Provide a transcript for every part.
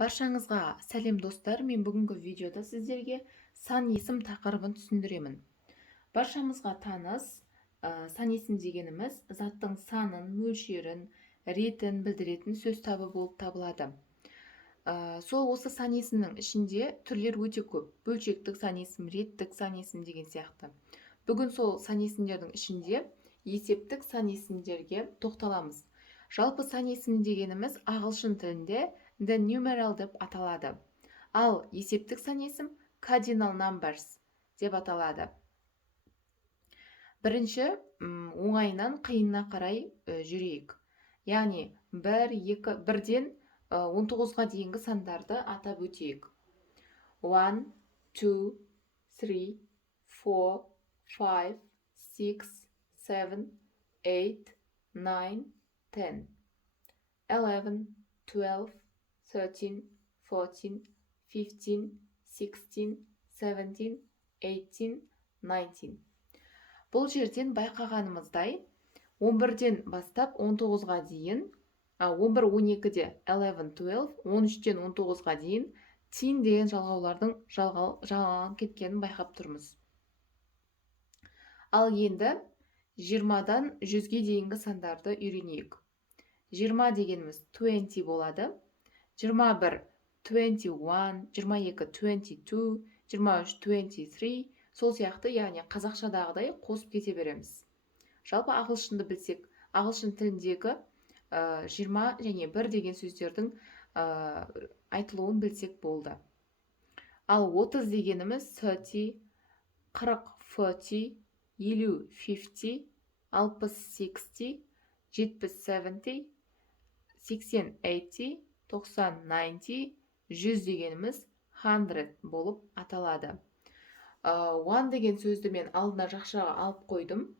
Баршаңызға сәлем достар, мен бүгінгі видеода сіздерге сан есім тақырыбын түсіндіремін. Баршамызға таныс, сан есім дегеніміз заттың санын, мөлшерін, ретін білдіретін сөз табы болып табылады. Осы сан есімнің ішінде түрлер өте көп. Бөлшектік сан есім, реттік сан есім деген сияқты. Бүгін сол сан есімдердің ішінде есептік сан есімдерге тоқталамыз. Жалпы сан есім дегеніміз ағылшын тілінде the numeral деп аталады. Ал есептік сан есім cardinal numbers деп аталады. Бірінші, оңайынан қиынына қарай жүрейік. Яғни 1-ден 19-ға дейінгі сандарды атап өтейік. 1, 2, 3, 4, 5, 6, 7, 8, 9, 10, 11, 12, 13, 14, 15, 16, 17, 18, 19. Бұл жерден байқағанымыздай 11-ден бастап 19-ға дейін, 11-12-де 11, 12, 13-ден 19-ға дейін тин деген жалғаулардың жалғалып кеткенін байқап тұрмыз. Ал енді 20-дан 100-ге дейінгі сандарды үйренейік. 20 дегеніміз 20 болады. 21 21, 22 22, 23 23, сол сияқты, яғни қазақшадағыдай қосып кете береміз. Жалпы ағылшынды білсек, ағылшын тіліндегі 20 және 1 деген сөздердің айтылуын білсек болды. Ал 30 дегеніміз 30, 40 40, 50 50, 60 60, 70 70, 80 80, 90 90, 100 дегеніміз 100 болып аталады. 1 деген сөзді мен алдына жақшаға алып қойдым.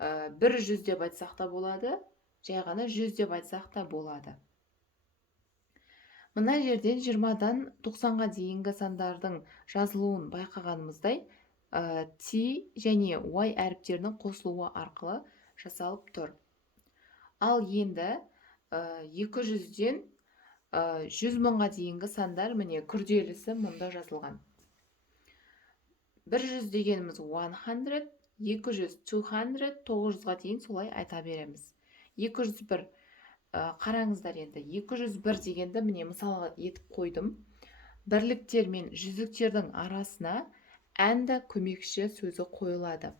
100 деп айтсақ та болады, жай ғана 100 деп айтсақ та болады. Мына жерден 20-дан 90-ға дейінгі сандардың жазылуын байқағанымыздай, T және Y әріптерінің қосылуы арқылы жасалып тұр. Ал енді 200-ден 100 мыңға дейінгі сандар міне күрделісі мұнда жазылған. 100 дегеніміз 100, 200, 200, 900-ға дейін солай айта береміз. 201, қараңыздар енді, 201 дегенді міне мысалға етіп қойдым. Бірліктер мен жүздіктердің арасына and көмекші сөзі қойылады.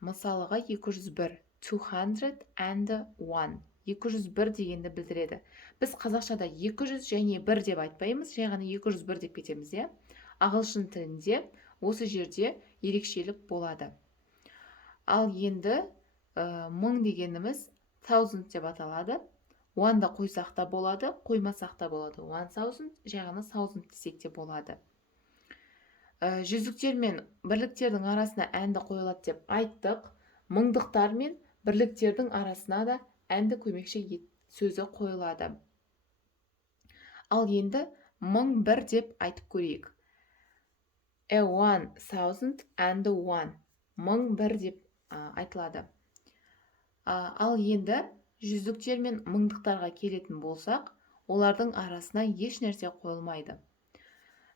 Мысалға 201, 201, 201 дегенді білдіреді. Біз қазақшада 200 және 1 деп айтпаймыз, жай ғана 201 деп кетеміз. Ағылшын тілінде осы жерде ерекшелік болады. Ал енді 1000 дегеніміз 1000 деп аталады. 1-да қойсақ та болады, қоймасақ та болады. 1000, жай ғана 1000 десек те болады. Жүздіктер мен бірліктердің арасына and қойылады деп айттық. Мыңдықтар мен бірліктердің арасына да and көмекші сөзі қойылады. Ал енді 1001 деп айтып көрейік. 1001, 1001 деп айтылады. Ал енді жүздіктер мен мыңдықтарға келетін болсақ, олардың арасына еш нәрсе қойылмайды.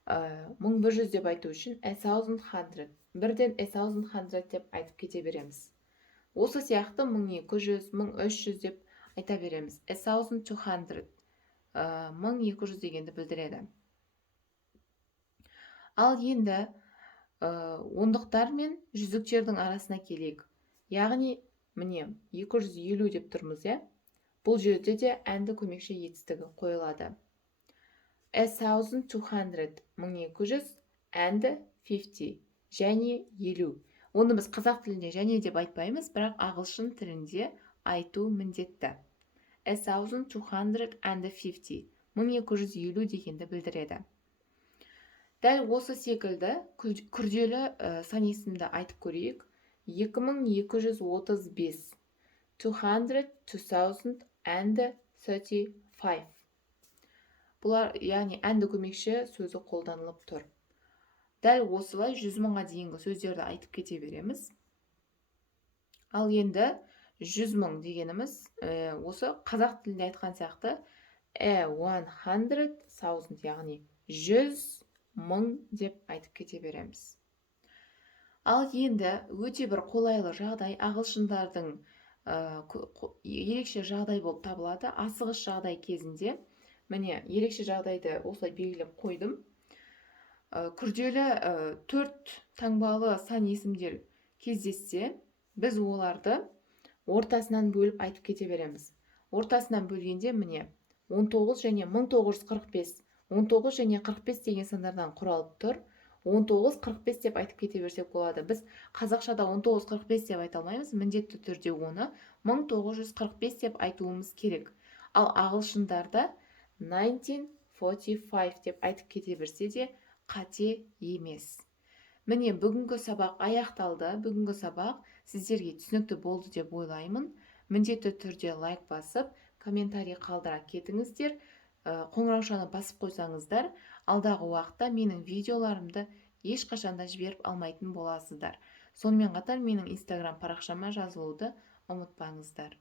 1100 деп айту үшін 1100, бірден 1100 деп айтып кете береміз. Осы сияқты 1200, 1300 деп айта береміз. 1200, 1200 дегенді білдіреді. Ал енді ондықтар мен жүздіктердің арасына келейік. Яғни міне 250 деп тұрмыз. Бұл жерде де and көмекші етістігі қойылады. 1200, 1200, and 50, және 50. Оны біз қазақ тілінде және деп айтпаймыз, бірақ ағылшын тілінде айту міндетті. 1250, 1250 дегенді білдіреді. Дәл осы секілді күрделі сан есімді айтып көрейік. 2235, 200, 2035. Бұлар, яғни and көмекші сөзі қолданылып тұр. Дәл осылай 100 мыңға дейінгі сөздерді айтып кете береміз. Ал енді 100 мың дегеніміз осы қазақ тілінде айтқан сияқты 100,000 яғни 100,000 деп айтып кете береміз. Ал енді өте бір қолайлы жағдай ағылшындардың ерекше жағдай болып табылады. Асығыс жағдай кезінде, міне ерекше жағдайды осылай белгілеп қойдым. Күрделі 4 таңбалы сан есімдер кездессе, біз оларды ортасынан бөліп айтып кете береміз. Ортасынан бөлгенде міне 19 және 1945, 19 және 45 деген сандардан құралып тұр. 19-45 деп айтып кете берсек болады. Біз қазақшада 19-45 деп айта алмаймыз, міндетті түрде оны 1945 деп айтуымыз керек. Ал ағылшындарда 1945 деп айтып кете берсе де қате емес. Міне бүгінгі сабақ аяқталды. Бүгінгі сабақ сіздерге түсінікті болды деп ойлаймын. Міндетті түрде лайк басып, комментарий қалдыра кетіңіздер. Қоңыраушаны басып қойсаңыздар, алдағы уақытта менің видеоларымды ешқашанда жіберіп алмайтын боласыздар. Сонымен қатар менің Instagram парақшама жазылуды ұмытпаңыздар.